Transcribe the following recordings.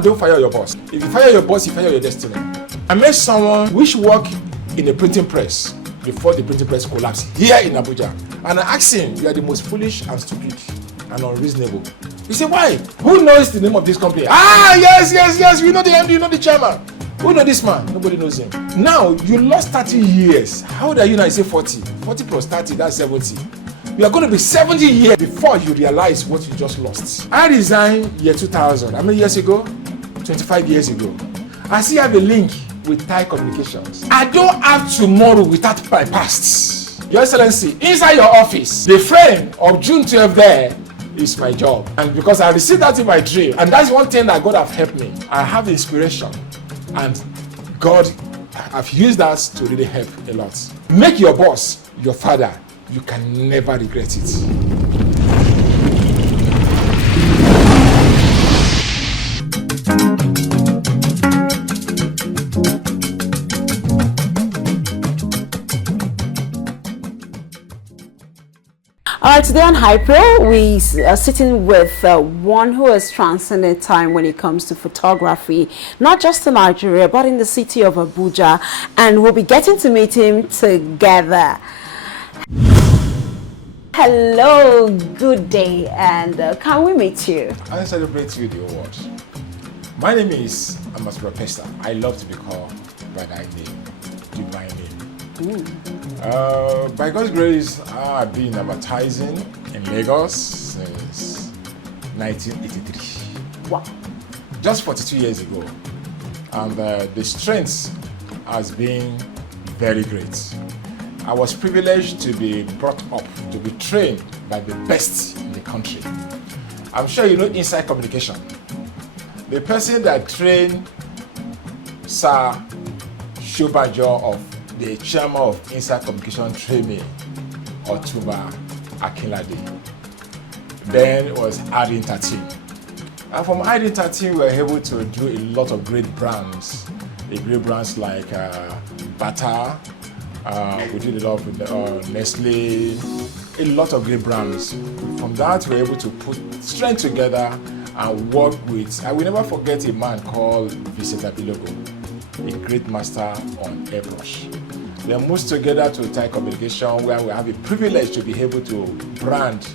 Don't fire your boss. If you fire your boss, you fire your destiny. I met someone which worked in a printing press before the printing press collapsed here in Abuja. And I asked him, you are the most foolish and stupid and unreasonable. He said, why? Who knows the name of this company? Yes, we know the MD, you know the chairman. Who knows this man? Nobody knows him. Now, you lost 30 years. How old are you now? You say 40. 40 plus 30, that's 70. You are going to be 70 years before you realize what you just lost. I resigned year 2000. How many years ago? 25 years ago. I still have a link with Thai Communications. I don't have tomorrow without my past. Your Excellency, inside your office, the frame of June 12 there is my job. And because I received that in my dream, and that's one thing that God have helped me. I have inspiration, and God have used that to really help a lot. Make your boss your father. You can never regret it. All right, today on Hypro, we are sitting with one who has transcended time when it comes to photography, not just in Nigeria, but in the city of Abuja, and we'll be getting to meet him together. Hello, good day, and can we meet you? I celebrate you the award. My name is Pesther. I love to be called by that name, divine name. By God's grace, I've been advertising in Lagos since 1983. Wow. Just 42 years ago. And the strength has been very great. I was privileged to be brought up, to be trained by the best in the country. I'm sure you know inside communication. The person that trained Sir Shobajo of the chairman of Inside Communication Training, Otuba Akinlade, then was Adin 13. And from Adin 13, we were able to do a lot of great brands. Great brands like Bata, we did a lot with Nestle, a lot of great brands. From that, we were able to put strength together and work with, I will never forget a man called Visionaries, a great master on airbrush. They moved together to Thai Communication, where we have a privilege to be able to brand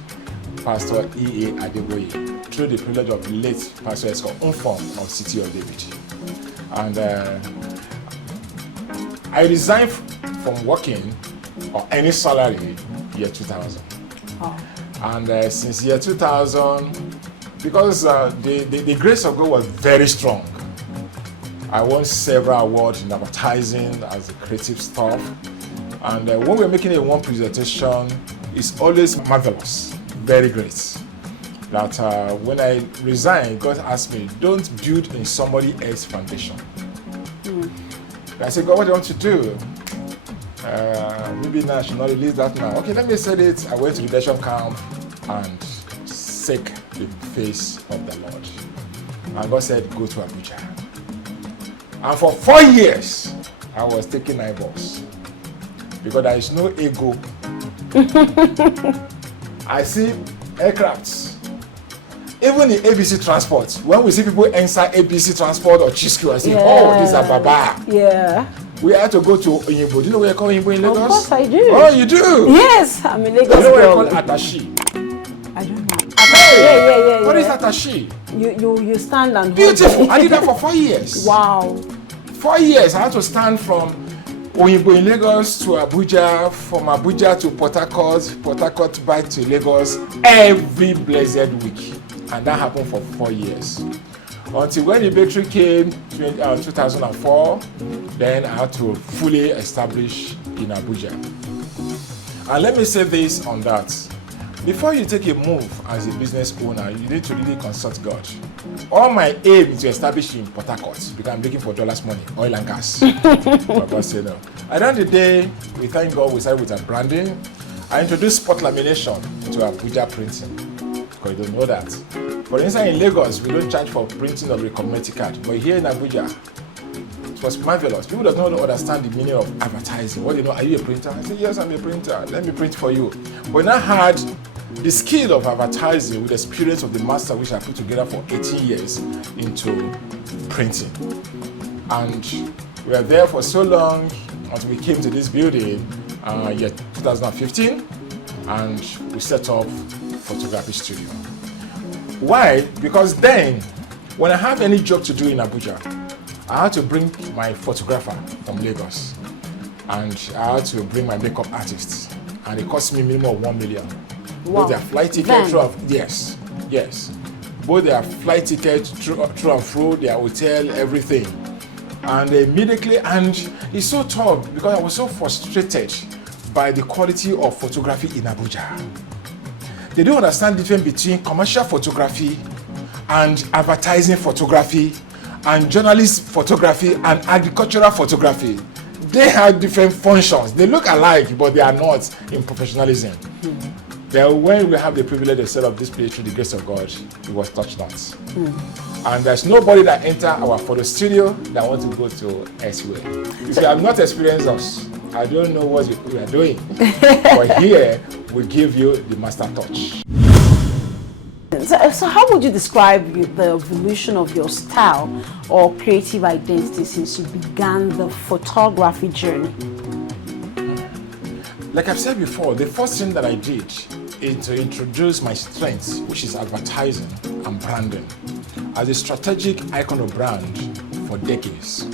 Pastor E.A. Adeboye through the privilege of late Pastor Esco Unform of City of David. And I resigned from working on any salary year 2000. Oh. And since year 2000, because the grace of God was very strong, I won several awards in advertising as a creative staff. And when we're making a one presentation, it's always marvelous, very great. That when I resigned, God asked me, don't build in somebody else's foundation. I said, God, what do you want to do? Maybe now I should not release that now. Okay, let me say it. I went to redemption camp and seek the face of the Lord. And God said, go to Abuja. And for 4 years, I was taking eyeballs because there is no ego. I see aircrafts. Even in ABC Transport, when we see people inside ABC Transport or Chisco, I say, oh, these are Baba. Yeah. We had to go to Oyinbo. Do you know where you call Oyinbo in Lagos? Of course I do. Oh, you do? Yes, I'm in Lagos. You know where you call Atashi? I don't know. Yeah. What is Atashi? You stand and beautiful. I did that for 4 years. Wow. 4 years. I had to stand from Oyinbo in Lagos to Abuja, from Abuja to Port Harcourt back to Lagos every blessed week. And that happened for 4 years. Until when the battery came in 2004, then I had to fully establish in Abuja. And let me say this on that. Before you take a move as a business owner, you need to really consult God. All my aim is to establish in Port Harcourt because I'm looking for dollars money, oil and gas. But God said no. At the end of the day, we thank God we started with our branding. I introduced spot lamination to Abuja printing. Because you don't know that. For instance, in Lagos, we don't charge for printing of a community card. But here in Abuja, it was marvelous. People do not understand the meaning of advertising. What do you know? Are you a printer? I said, yes, I'm a printer. Let me print for you. But now had the skill of advertising with the experience of the master, which I put together for 18 years, into printing. And we were there for so long until we came to this building, year 2015, and we set up photography studio. Why? Because then, when I have any job to do in Abuja, I had to bring my photographer from Lagos, and I had to bring my makeup artists, and it cost me minimum of 1 million. Wow. Both their flight ticket yes. Both their flight ticket through and through, their hotel, everything. And immediately, and it's so tough because I was so frustrated by the quality of photography in Abuja. They don't understand the difference between commercial photography and advertising photography and journalist photography and agricultural photography. They have different functions. They look alike, but they are not in professionalism. Then when we have the privilege to set up this place through the grace of God, it was touched not. And there's nobody that enter our photo studio that wants to go to elsewhere. If you have not experienced us, I don't know what you are doing. But here, we give you the master touch. So how would you describe the evolution of your style or creative identity since you began the photography journey? Like I've said before, the first thing that I did is to introduce my strengths, which is advertising and branding, as a strategic icon of brand for decades.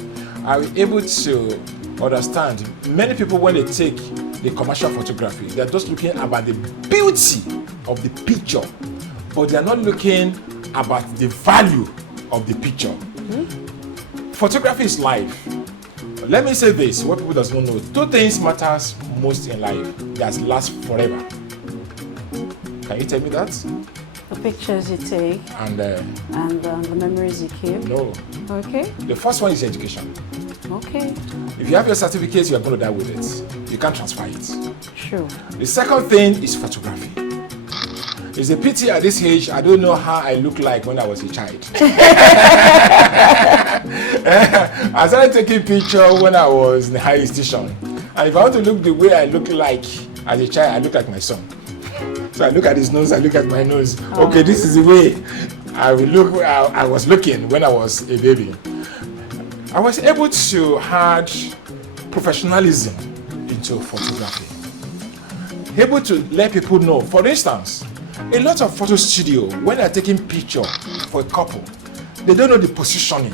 I was able to understand many people, when they take the commercial photography, they're just looking about the beauty of the picture, but they're not looking about the value of the picture. Photography is life. Let me say this, what people does not know. Two things matters most in life that last forever. Can you tell me that? The pictures you take and the memories you keep. No. Okay. The first one is education. Okay. If you have your certificates, you are going to die with it. You can't transfer it. Sure. The second thing is photography. It's a pity at this age, I don't know how I look like when I was a child. I started taking pictures when I was in the higher institution. And if I want to look the way I look like as a child, I look like my son. So I look at his nose, I look at my nose. Okay, this is the way I was looking when I was a baby. I was able to add professionalism into photography. Able to let people know. For instance, a lot of photo studio, when they're taking picture for a couple, they don't know the positioning.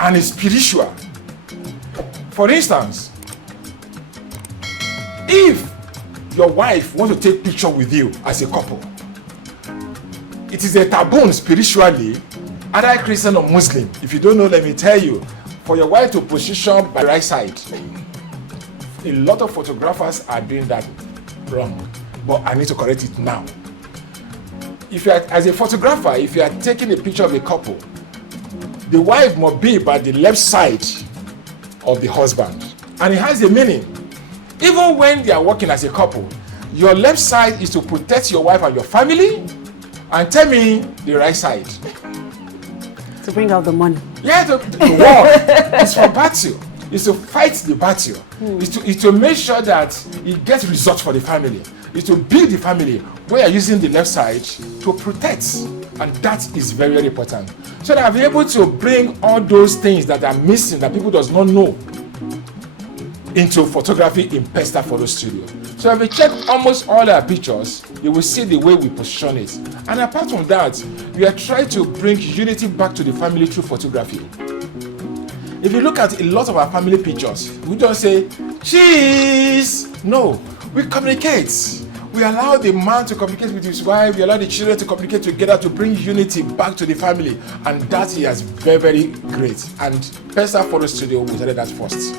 And it's spiritual. For instance, if your wife wants to take picture with you as a couple, it is a taboo spiritually, either Christian or Muslim. If you don't know, let me tell you, for your wife to position by the right side, a lot of photographers are doing that wrong, but I need to correct it now. If you are, as a photographer, if you are taking a picture of a couple, the wife must be by the left side of the husband, and it has a meaning. Even when they are working as a couple, your left side is to protect your wife and your family, and tell me the right side. To bring out the money. Yeah, the war is for battle. It's to fight the battle. It's to make sure that it gets results for the family. It's to build the family where you're using the left side to protect. And that is very, very important. So that I'll be able to bring all those things that are missing, that people does not know, into photography in Pesther Photo Studio. So if you check almost all our pictures, you will see the way we position it. And apart from that, we are trying to bring unity back to the family through photography. If you look at a lot of our family pictures, we don't say, cheese! No, we communicate. We allow the man to communicate with his wife, we allow the children to communicate together to bring unity back to the family. And that is very, very great. And Pesther Photo Studio, we started that first.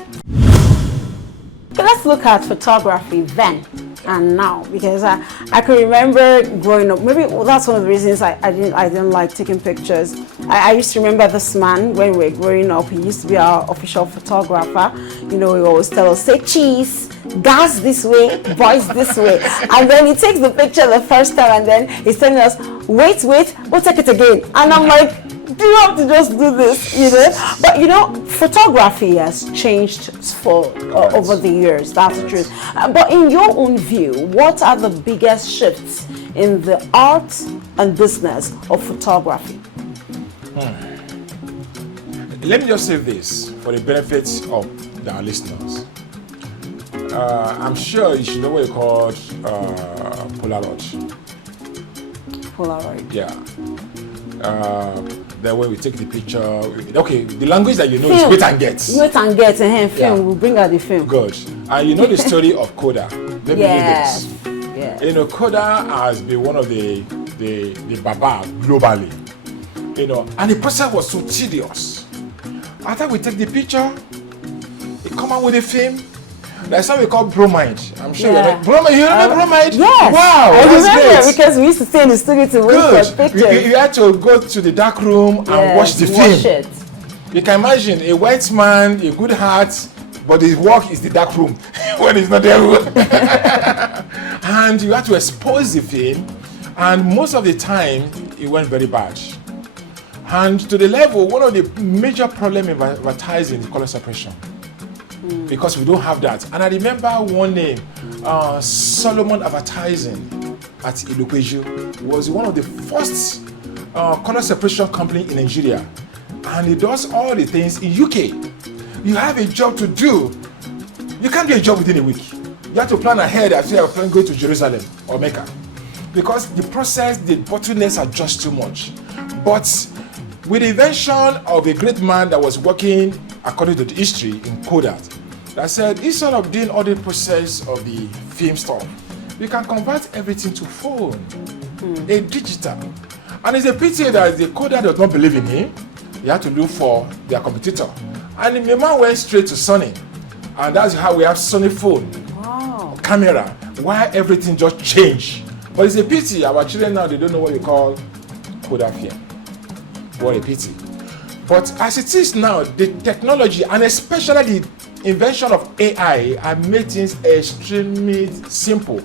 So let's look at photography then and now, because I can remember growing up. Maybe that's one of the reasons I didn't like taking pictures. I used to remember this man when we were growing up. He used to be our official photographer. You know, he always tell us, say cheese, gas this way, boys this way. And then he takes the picture the first time and then he's telling us, wait, we'll take it again. And I'm like, do you have to just do this, you know? But you know, photography has changed for over the years, that's the truth. But in your own view, what are the biggest shifts in the art and business of photography? Let me just say this for the benefit of our listeners. I'm sure you should know what you call Polaroid. Polaroid. Yeah. That way we take the picture. Okay, the language that you know Film. is wait and get. Wait and get, and film. Yeah. We'll bring out the film. Good. And you know the story of Koda. Let me Yes. do this. Yeah. You know, Koda has been one of the Baba globally. You know, and the process was so tedious. After we take the picture, we come out with the film. There's something we call bromide. I'm sure you know. Bromide, you remember bromide? Yes. Wow, I that's remember great. because we used to stay in the studio to wait for pictures. You had to go to the dark room and watch the film. It. You can imagine a white man, a good heart, but his work is the dark room when he's not there. And you have to expose the film, and most of the time it went very bad. And to the level, one of the major problems in advertising is color separation. Because we don't have that. And I remember one name, Solomon Advertising at Ilopeju was one of the first color separation company in Nigeria. And it does all the things in UK. You have a job to do. You can't do a job within a week. You have to plan ahead as you are planning to go to Jerusalem or Mecca. Because the process, the bottlenecks are just too much. But with the invention of a great man that was working according to the history in Kodak, that said, instead of doing all the process of the film stuff, we can convert everything to phone, a digital. And it's a pity that the Kodak does not believe in him. He had to look for their competitor. And the man went straight to Sony. And that's how we have Sony phone, camera, why everything just changed. But it's a pity, our children now, they don't know what you call Kodak film. What a pity. But as it is now, the technology and especially the invention of AI have made things extremely simple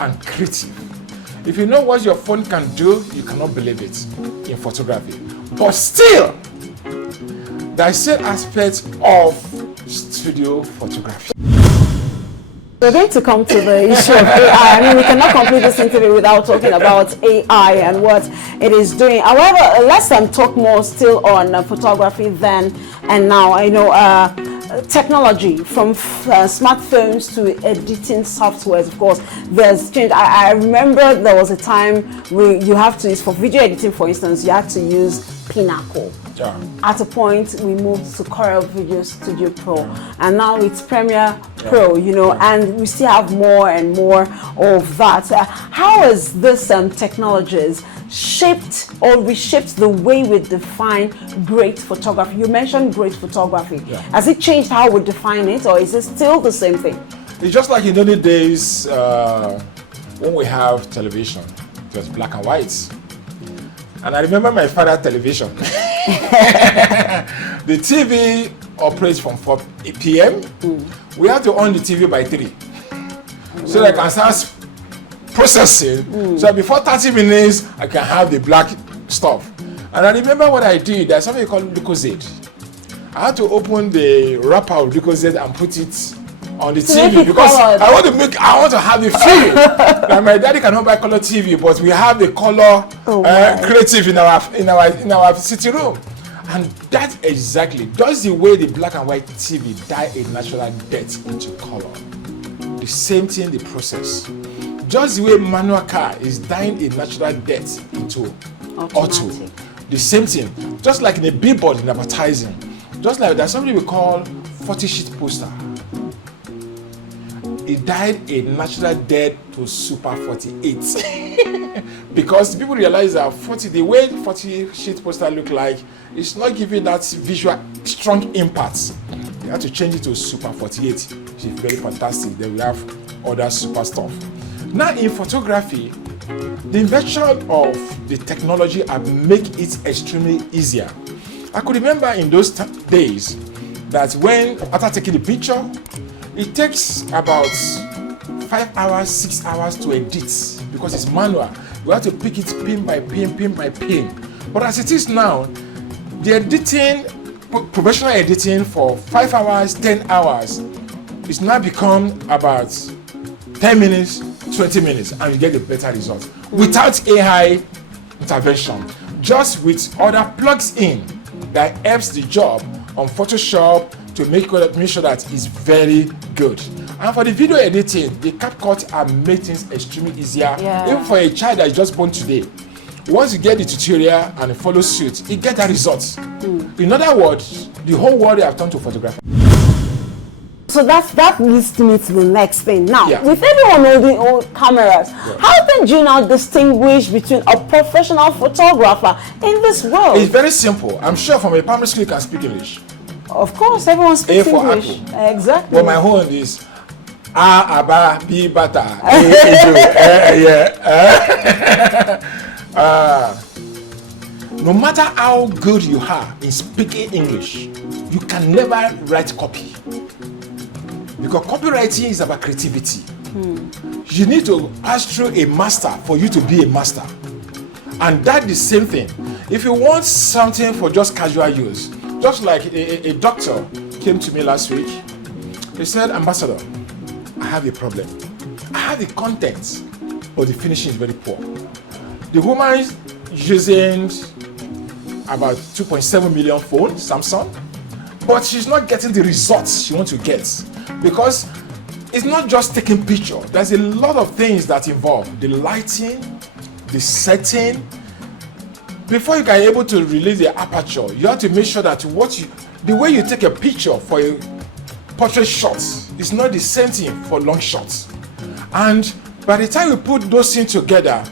and creative. If you know what your phone can do, you cannot believe it in photography. But still, there is an aspect of studio photography. We're going to come to the issue of AI. I mean, we cannot complete this interview without talking about AI and what it is doing. However, let's talk more still on photography then and now. I know technology from smartphones to editing softwares, of course, there's change. I remember there was a time where you have to use, for video editing, for instance, you had to use Pinnacle. Yeah. At a point, we moved to Corel Video Studio Pro, and now it's Premiere Pro, you know, and we still have more and more of that. How has this technologies shaped or reshaped the way we define great photography? You mentioned great photography. Yeah. Has it changed how we define it, or is it still the same thing? It's just like in the old days when we have television, it was black and white. And I remember my father's television. The TV operates from 4 p.m. We have to on the TV by 3. So that I can start processing. So before 30 minutes, I can have the black stuff. And I remember what I did. There's something called Lucozade. I had to open the wrapper of Lucozade and put it on the TV because I want to have the feel. Like my daddy cannot buy color TV, but we have the color creative in our sitting room, and that exactly does the way the black and white TV dye a natural death into color. The same thing, the process, just the way manual car is dyeing a natural death into auto. The same thing, just like in a billboard in advertising, just like there's something we call 40-sheet poster. It died a natural death to super 48 because people realize that 40, the way 40-sheet poster look like, it's not giving that visual strong impact. You have to change it to super 48, which is very fantastic. Then we have other super stuff. Now in photography, the invention of the technology have make it extremely easier. I could remember in those days that when after taking the picture, it takes about 5 hours, 6 hours to edit because it's manual. You have to pick it pin by pin, pin by pin. But as it is now, The editing, professional editing for 5 hours, 10 hours, it's now become about 10 minutes, 20 minutes, and you get a better result without AI intervention, just with other plugs in that helps the job on Photoshop to make sure that it's very good. And for the video editing, the CapCut have made things extremely easier, even for a child that is just born today. Once you get the tutorial and follow suit, you get that result. In other words, the whole world have turned to photography. So that leads me to the next thing. Now, with everyone holding old cameras, how then do you now distinguish between a professional photographer in this world? It's very simple. I'm sure from a primary school you can speak English. Of course, everyone speaks English. Apple. Exactly. But my own is A, Aba, B, Bata. No matter how good you are in speaking English, you can never write copy. Because copywriting is about creativity. You need to pass through a master for you to be a master. And that's the same thing. If you want something for just casual use, just like a doctor came to me last week, he said, Ambassador, I have a problem. I have the content, but the finishing is very poor. The woman is using about 2.7 million phones, Samsung, but she's not getting the results she wants to get. Because it's not just taking picture. There's a lot of things that involve the lighting, the setting. Before you can be able to release the aperture, you have to make sure that the way you take a picture for a portrait shot is not the same thing for long shots. And by the time you put those things together,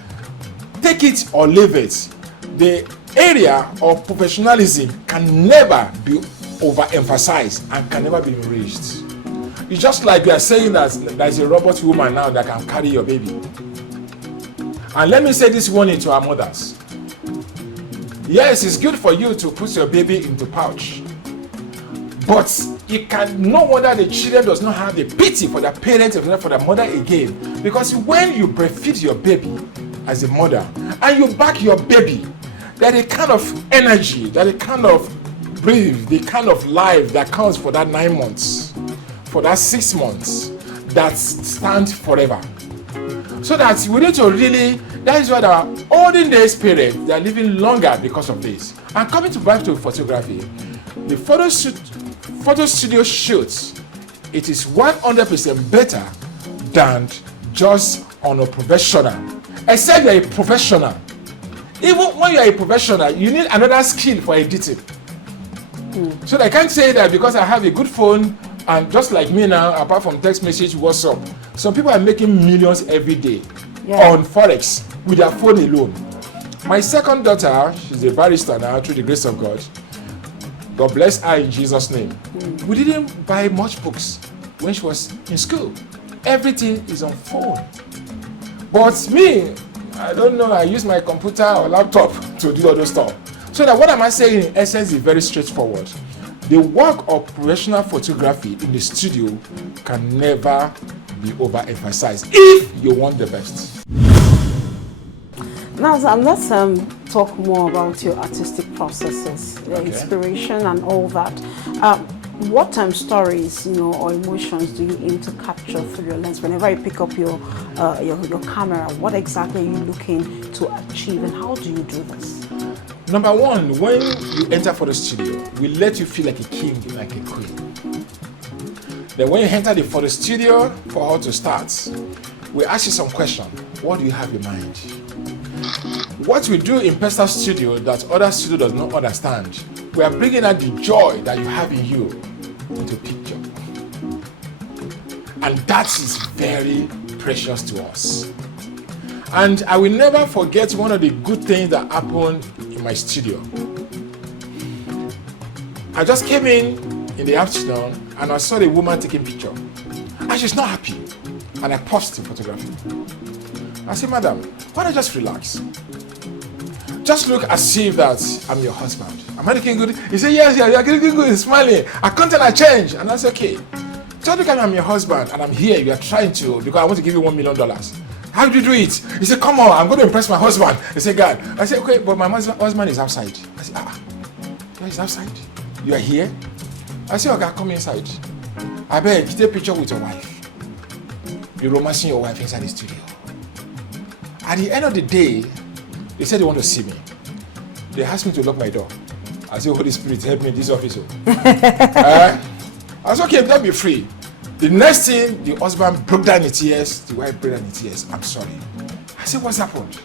take it or leave it, the area of professionalism can never be overemphasized and can never be raised. It's just like we are saying that there's a robot woman now that can carry your baby. And let me say this warning to our mothers. Yes, it's good for you to put your baby into pouch, but you can no wonder the children does not have the pity for their parents or for their mother again. Because when you breastfeed your baby as a mother and you back your baby, that a kind of energy, that a kind of breathe, the kind of life that counts for that 9 months, for that 6 months, that stands forever. So that we need to really, that is why our olden days parents, they are living longer because of this. And coming back to photography, the photo studio shoots, it is 100% better than just on a professional. Except you're a professional. Even when you're a professional, you need another skill for editing. So I can't say that because I have a good phone, and just like me now, apart from text message, WhatsApp, some people are making millions every day on Forex with their phone alone. My second daughter, she's a barrister now through the grace of God. God bless her in Jesus' name. We didn't buy much books when she was in school. Everything is on phone. But me, I don't know, I use my computer or laptop to do all those stuff. So that what am I saying in essence is very straightforward. The work of professional photography in the studio can never be overemphasized if you want the best. Now, let's talk more about your artistic processes, the inspiration and all that. What stories, or emotions do you aim to capture through your lens whenever you pick up your camera? What exactly are you looking to achieve, and how do you do this? Number one, when you enter for the studio, we let you feel like a king, like a queen. Then when you enter the photo studio, for how to start, we ask you some questions. What do you have in mind? What we do in Pesther studio that other studio does not understand, we are bringing out the joy that you have in you into picture. And that is very precious to us. And I will never forget one of the good things that happened in my studio. I just came in the afternoon and I saw the woman taking picture. And she's not happy. And I paused the photography. I said, Madam, why don't you just relax? Just look as if that I'm your husband. Am I looking good? He said, yes, you're looking good. He's smiling. I content, I change. And that's okay. Just look at me, I'm your husband and I'm here. You are trying to, because I want to give you $1 million. How did you do it? He said, come on, I'm going to impress my husband. He said, God. I said, okay, but my husband is outside. I said, He's outside. You are here? I said, okay, come inside. I beg, take a picture with your wife. You're romancing your wife inside the studio. At the end of the day, they said they want to see me. They asked me to lock my door. I said, Holy Spirit, help me in this office. I said, okay, let me free. The next thing, the husband broke down in tears. The wife broke down in tears. I'm sorry. I said, what's happened?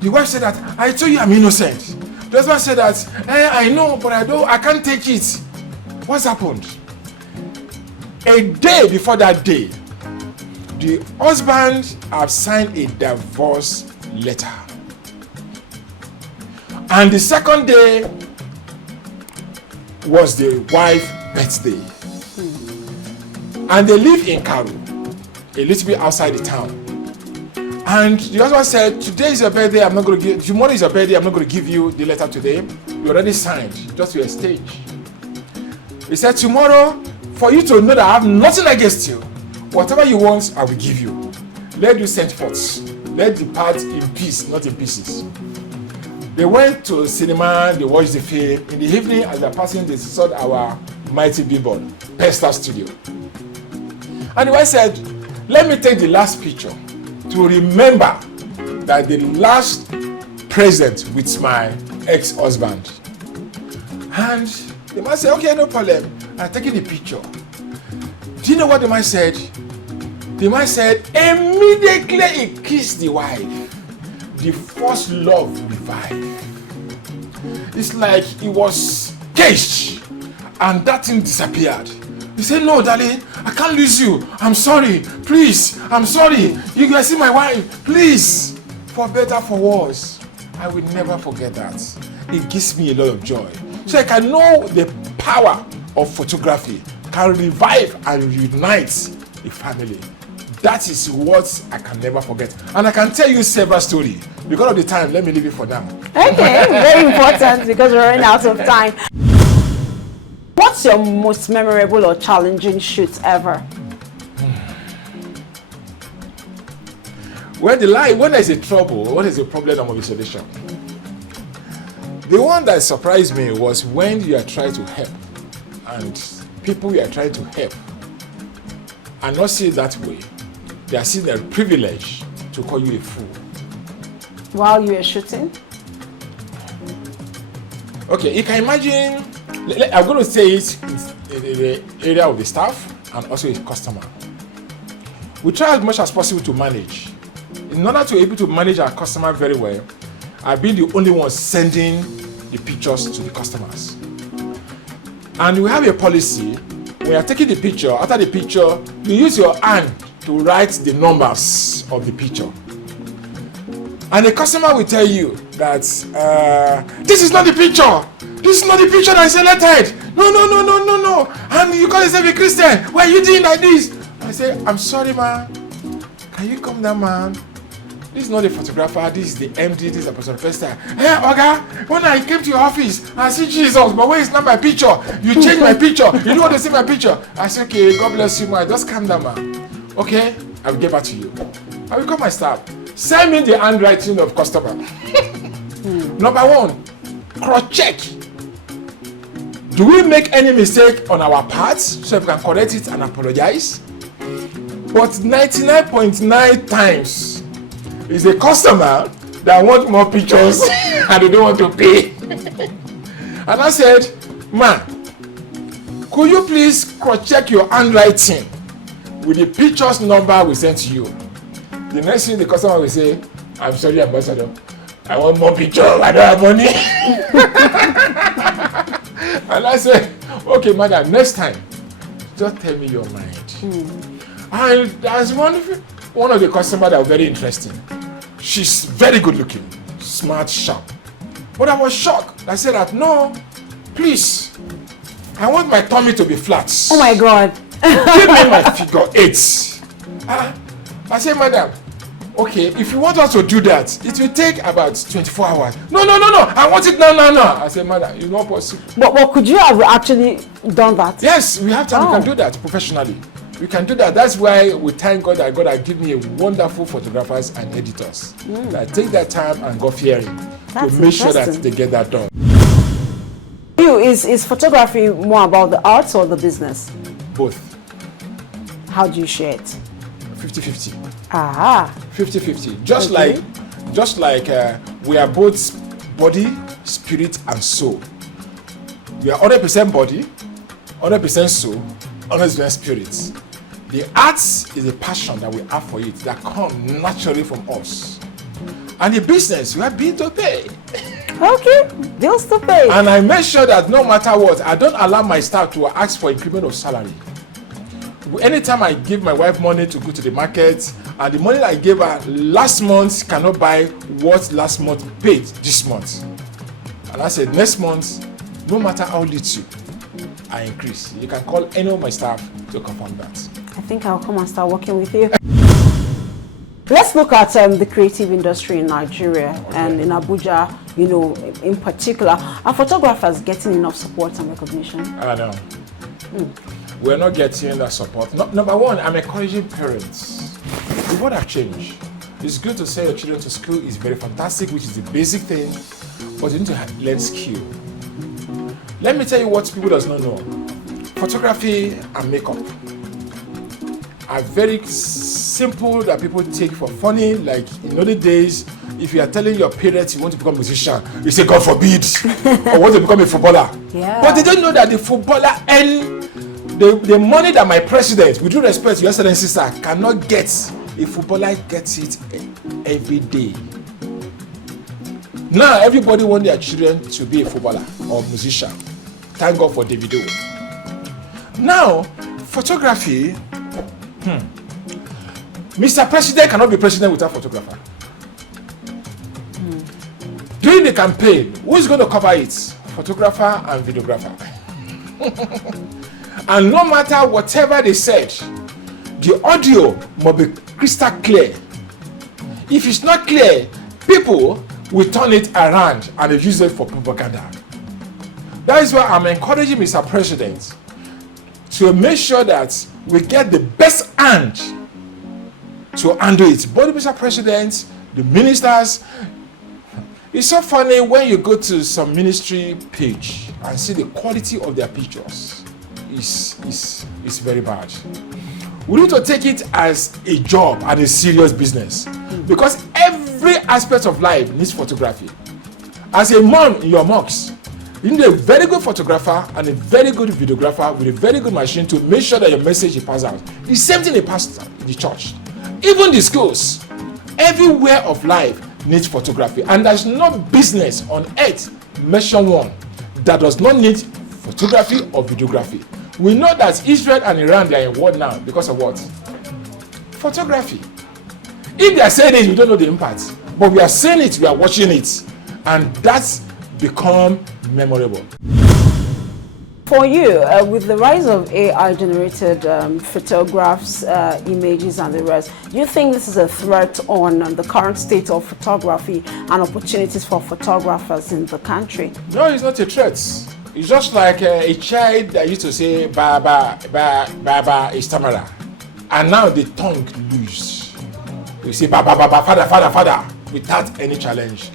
The wife said that, I told you I'm innocent. The husband said that, I know, but I can't take it. What's happened? A day before that day, the husband have signed a divorce letter. And the second day was the wife's birthday. And they live in Karu, a little bit outside the town. And the husband said, today is your birthday, tomorrow is your birthday, I'm not going to give you the letter today. You already signed, just your stage. He said, tomorrow, for you to know that I have nothing against you, whatever you want, I will give you. Let you send forth. Let depart in peace, not in pieces. They went to cinema, they watched the film. In the evening, as they're passing, they saw our mighty billboard, Pesther studio. And the wife said, let me take the last picture to remember that the last present with my ex-husband. And the man said, okay, no problem. I'm taking the picture. Do you know what the man said? The man said, immediately he kissed the wife. The first love revived. It's like he was caged and that thing disappeared. He said, no, darling, I can't lose you. I'm sorry. Please, I'm sorry. You guys see my wife. Please. For better, for worse. I will never forget that. It gives me a lot of joy. So I can know the power of photography can revive and reunite a family. That is what I can never forget. And I can tell you several stories. Because of the time, let me leave it for now. Okay, very important because we're running out of time. What's your most memorable or challenging shoot ever? When there's a trouble, when there's a problem, I'm on a solution. The one that surprised me was when you are trying to help and people you are trying to help are not seen that way. They are seen a privilege to call you a fool. While you were shooting? Okay, you can imagine, I'm going to say it in the area of the staff and also a customer. We try as much as possible to manage. In order to be able to manage our customer very well, I've been the only one sending the pictures to the customers. And we have a policy, when you're taking the picture, after the picture, you use your hand to write the numbers of the picture. And the customer will tell you that, this is not the picture. This is not the picture that is selected. No. And you call yourself a Christian. Why are you doing like this? I say, I'm sorry, man. Can you come down, man? This is not the photographer. This is the MD. This is the person Pesther. Hey, Oga, when I came to your office, I see Jesus, but where is not my picture? You changed my picture. You don't want to see my picture. I say, okay, God bless you, man. Just calm down, man. Okay, I will get back to you. I will call my staff. Send me the handwriting of customer. Number one, cross-check. Do we make any mistake on our parts so we can correct it and apologize? But 99.9 times is a customer that want more pictures and they don't want to pay. And I said, man, could you please cross-check your handwriting with the pictures number we sent to you? The next thing the customer will say, I'm sorry, ambassador, I want more pictures, I don't have money. And I said, okay, madam, next time, just tell me your mind. And there's one of the customers that was very interesting. She's very good looking, smart, sharp. But I was shocked. I said that, no, please, I want my tummy to be flat. Oh my God. Give me my figure 8. I said, madam, okay, if you want us to do that, it will take about 24 hours. No, I want it now. I said, madam, it's not possible. But could you have actually done that? Yes, we have time. We can do that professionally. We can do that. That's why we thank God that God has given me a wonderful photographers and editors that take that time and go fearing to make sure that they get that done. you, is photography more about the arts or the business? Both. How do you share it? 50-50. Ah. 50-50. Just Okay. like we are both body, spirit, and soul. We are 100% body, 100% soul, 100% spirit. The arts is a passion that we have for it that comes naturally from us. And the business, we have bills to pay. Okay, bills to pay. And I make sure that no matter what, I don't allow my staff to ask for increment of salary. Anytime I give my wife money to go to the market, and the money I gave her last month cannot buy what last month paid this month. And I said, next month, no matter how little, I increase. You can call any of my staff to confirm that. I think I'll come and start working with you. Let's look at the creative industry in Nigeria and in Abuja, you know, in particular. Are photographers getting enough support and recognition? I know. We're not getting that support. Number one, I'm encouraging parents. The world has changed. It's good to send your children to school. It's very fantastic, which is the basic thing, but you need to learn skill. Let me tell you what people does not know. Photography and makeup are very simple that people take for funny. Like in olden days, if you are telling your parents you want to become a musician, you say God forbid, or want to become a footballer. Yeah. But they don't know that the footballer earn the money that my president, with due respect to your excellency sir, cannot get. A footballer gets it every day. Now everybody want their children to be a footballer or musician. Thank God for Davido. Now, photography, Mr. President cannot be president without photographer. During the campaign, who is going to cover it? Photographer and videographer. And no matter whatever they said, the audio must be crystal clear. If it's not clear, people will turn it around and they use it for propaganda. That is why I'm encouraging Mr. President to make sure that we get the best hand to handle it. Both Mr. President, the ministers. It's so funny when you go to some ministry page and see the quality of their pictures. Is very bad. We need to take it as a job and a serious business, because every aspect of life needs photography. As a mom in your mosque, you need a very good photographer and a very good videographer with a very good machine to make sure that your message is passed out. The same thing in pastor in the church, even the schools, everywhere of life needs photography, and there's no business on earth, mention one, that does not need photography or videography. We know that Israel and Iran, they are in war now because of what? Photography. If they are saying it, we don't know the impact, but we are seeing it, we are watching it, and that's become memorable. For you, with the rise of AI-generated photographs, images, and the rest, do you think this is a threat on the current state of photography and opportunities for photographers in the country? No, it's not a threat. It's just like a child that used to say Baba, Baba is Tamara, and now the tongue loose. You say Baba, Father, Father, Father, without any challenge.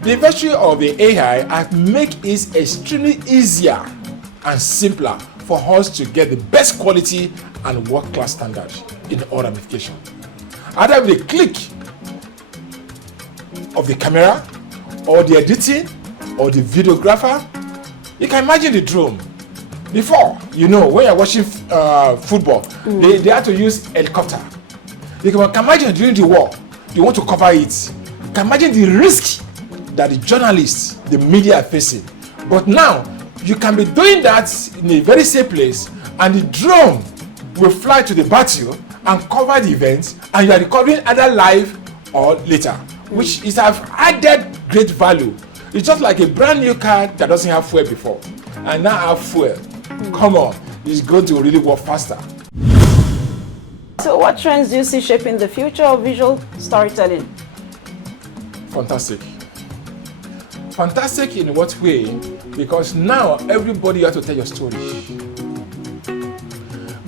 The virtue of the AI has made it extremely easier and simpler for us to get the best quality and world-class standard in all ramifications. Either with a click of the camera, or the editing, or the videographer. You can imagine the drone. Before, you know, when you're watching football, they had to use helicopter. You can imagine during the war, they want to cover it. You can imagine the risk that the journalists, the media are facing. But now, you can be doing that in a very safe place, and the drone will fly to the battle and cover the event, and you are recording either live or later, which is have added great value. It's just like a brand new car that doesn't have fuel before, and now have fuel. Come on, it's going to really work faster. So what trends do you see shaping the future of visual storytelling? Fantastic. Fantastic in what way? Because now everybody has to tell your story.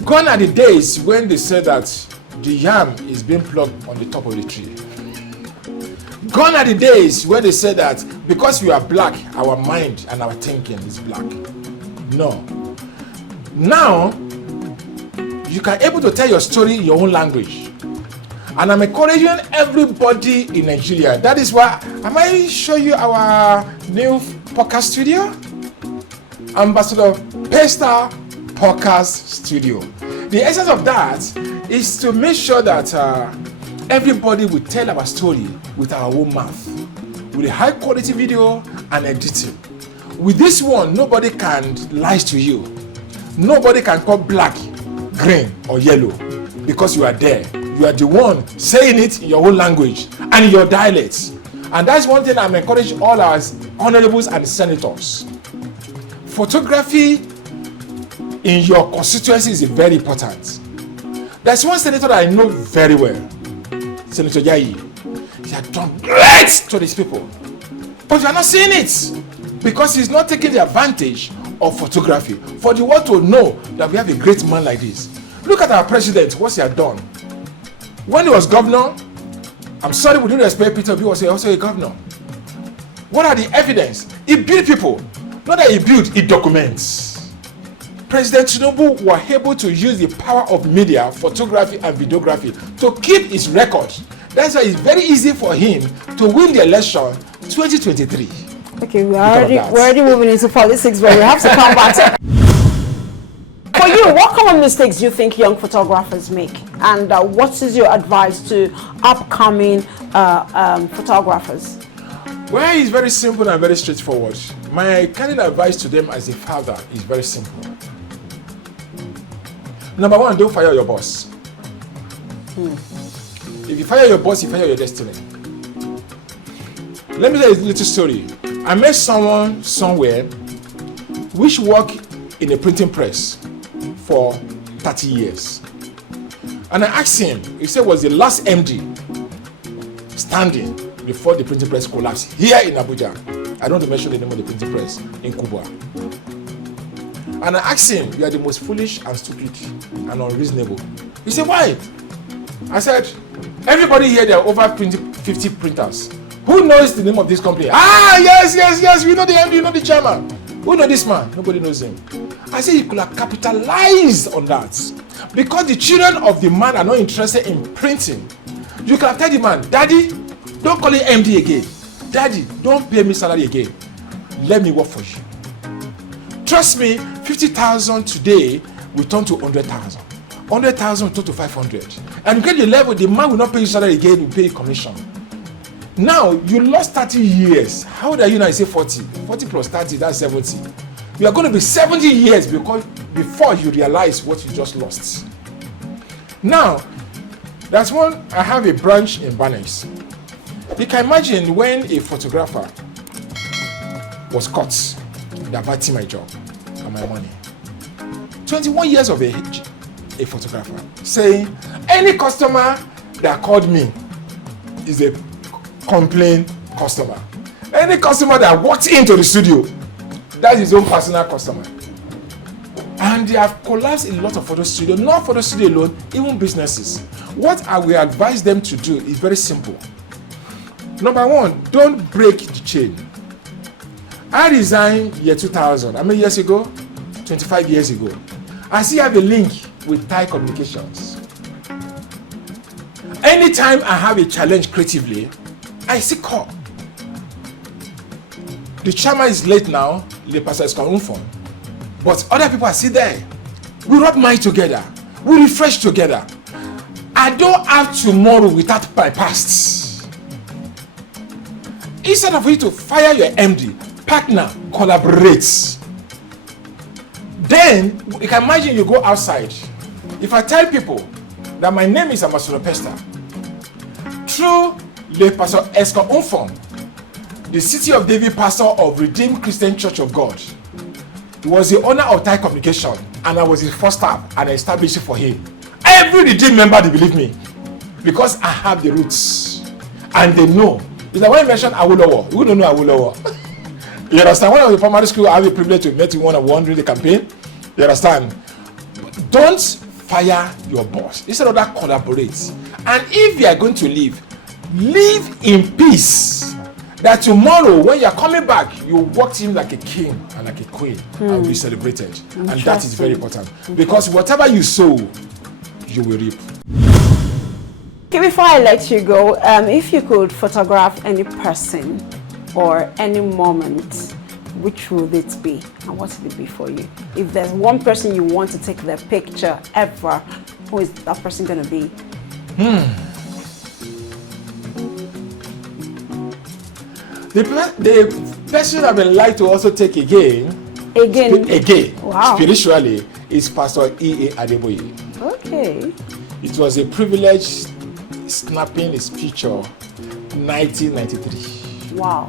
Gone are the days when they said that the yam is being plucked on the top of the tree. Gone are the days when they said that because we are black, our mind and our thinking is black. No. Now, you can able to tell your story in your own language. And I'm encouraging everybody in Nigeria. That is why I might show you our new podcast studio. Ambassador Pesther Podcast Studio. The essence of that is to make sure that everybody will tell our story with our own mouth, with a high quality video and editing. With this one, nobody can lie to you. Nobody can call black, green, or yellow because you are there. You are the one saying it in your own language and in your dialects. And that's one thing I'm encouraging all our honorables and senators. Photography in your constituency is very important. There's one senator that I know very well, Senator Yayi. He had done great to these people, but you are not seeing it because he's not taking the advantage of photography for the world to know that we have a great man like this. Look at our president, what he had done. When he was governor, I'm sorry we didn't respect Peter, he was also a governor. What are the evidence? He built people. Not that he built, he documents. President Tinubu was able to use the power of media, photography and videography to keep his record. That's why it's very easy for him to win the election 2023. Okay, we're already moving into politics, but we have to come back. For you, what common mistakes do you think young photographers make? And what is your advice to upcoming photographers? Well, it's very simple and very straightforward. My kind of advice to them as a father is very simple. Number one, don't fire your boss. If you fire your boss, you fire your destiny. Let me tell you a little story. I met someone somewhere which worked in a printing press for 30 years. And I asked him, he said was the last MD standing before the printing press collapsed here in Abuja. I don't want to mention the name of the printing press in Kubwa. And I asked him, you are the most foolish and stupid and unreasonable. He said, why? I said, everybody here, there are over 50 printers. Who knows the name of this company? Ah, yes, we know the MD, you know the chairman. Who knows this man? Nobody knows him. I said you could have capitalized on that. Because the children of the man are not interested in printing. You can tell the man, Daddy, don't call it MD again. Daddy, don't pay me salary again. Let me work for you. Trust me, 50,000 today will turn to 100,000. 100,000 will turn to 500. And you get the level, the man will not pay you salary again, will pay you commission. Now, you lost 30 years. How old are you now? You say 40. 40 plus 30, that's 70. You are going to be 70 years before you realize what you just lost. Now, that's one, I have a branch in Barnes. You can imagine when a photographer was caught diverting my job and my money. 21 years of age, a photographer, saying, any customer that called me is a complaint customer. Any customer that walked into the studio, that's his own personal customer. And they have collapsed a lot of photo studios, not photo studio alone, even businesses. What I will advise them to do is very simple. Number one, don't break the chain. I resigned year 2000. How many years ago? 25 years ago. I still have a link with Thai Communications. Anytime I have a challenge creatively, I still call. The chairman is late now, the pastor is coming from. But other people are still there. We rub mind together. We refresh together. I don't have tomorrow without my past. Instead of you to fire your MD, partner, collaborate. Then, you can imagine you go outside. If I tell people that my name is Ambassador Pesther, through the Pastor Esco Unfom, the City of David pastor of Redeemed Christian Church of God, he was the owner of Thai Communication, and I was his first staff, and I established it for him. Every Redeemed member, they believe me, because I have the roots, and they know. It's like when I mentioned Awolowo, who don't know Awolowo? You understand? When I was in primary school, I had the privilege to meet one during the campaign. You understand? Don't fire your boss. Instead of that, collaborate. And if you are going to leave in peace. that tomorrow when you're coming back, you walk in like a king and like a queen and be celebrated. And that is very important. Because whatever you sow, you will reap. Okay, before I let you go, if you could photograph any person or any moment, which would it be and what would it be for you? If there's one person you want to take the picture ever, who is that person going to be? The person I've been like to also take again, wow, spiritually, is Pastor E.A. Adeboye. Okay. It was a privilege snapping his picture 1993. Wow.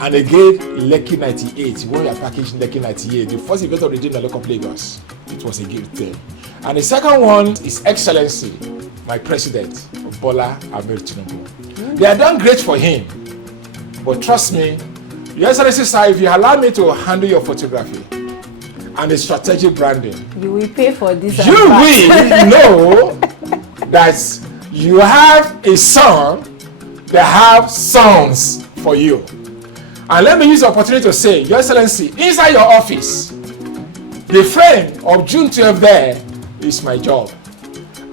And again, Lekki 98, when we are packaging Lekki 98, the first event of the day in the local Lagos, it was a gift there. And the second one is Excellency, my president, Bola Ahmed Tinubu. They are done great for him, but trust me, Your Excellency, sir, if you allow me to handle your photography and the strategic branding, you will pay for this. You will know that you have a son that have sons for you. And let me use the opportunity to say, Your Excellency, inside your office, the frame of June 12 there is my job.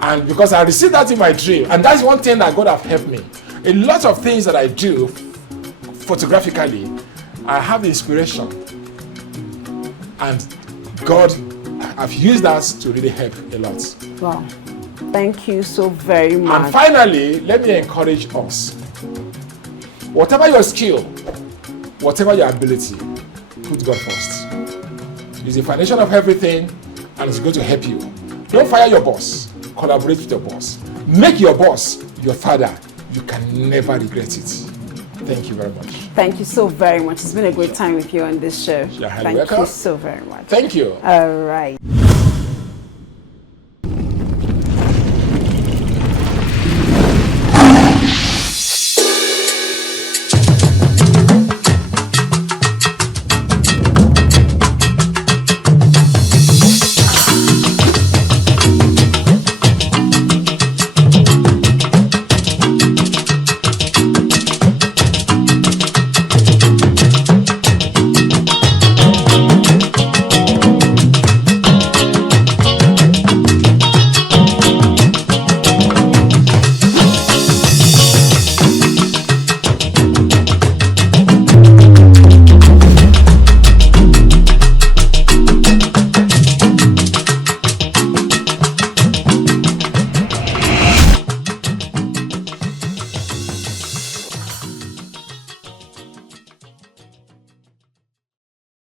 And because I received that in my dream, and that's one thing that God have helped me. A lot of things that I do photographically, I have inspiration. And God, I've used that to really help a lot. Wow. Thank you so very much. And finally, let me encourage us. Whatever your skill, whatever your ability, put God first. He's the foundation of everything, and it's going to help you. Don't fire your boss. Collaborate with your boss. Make your boss your father. You can never regret it. Thank you very much. Thank you so very much. It's been a great time with you on this show. You're highly Thank welcome. you so very much. Thank you. All right.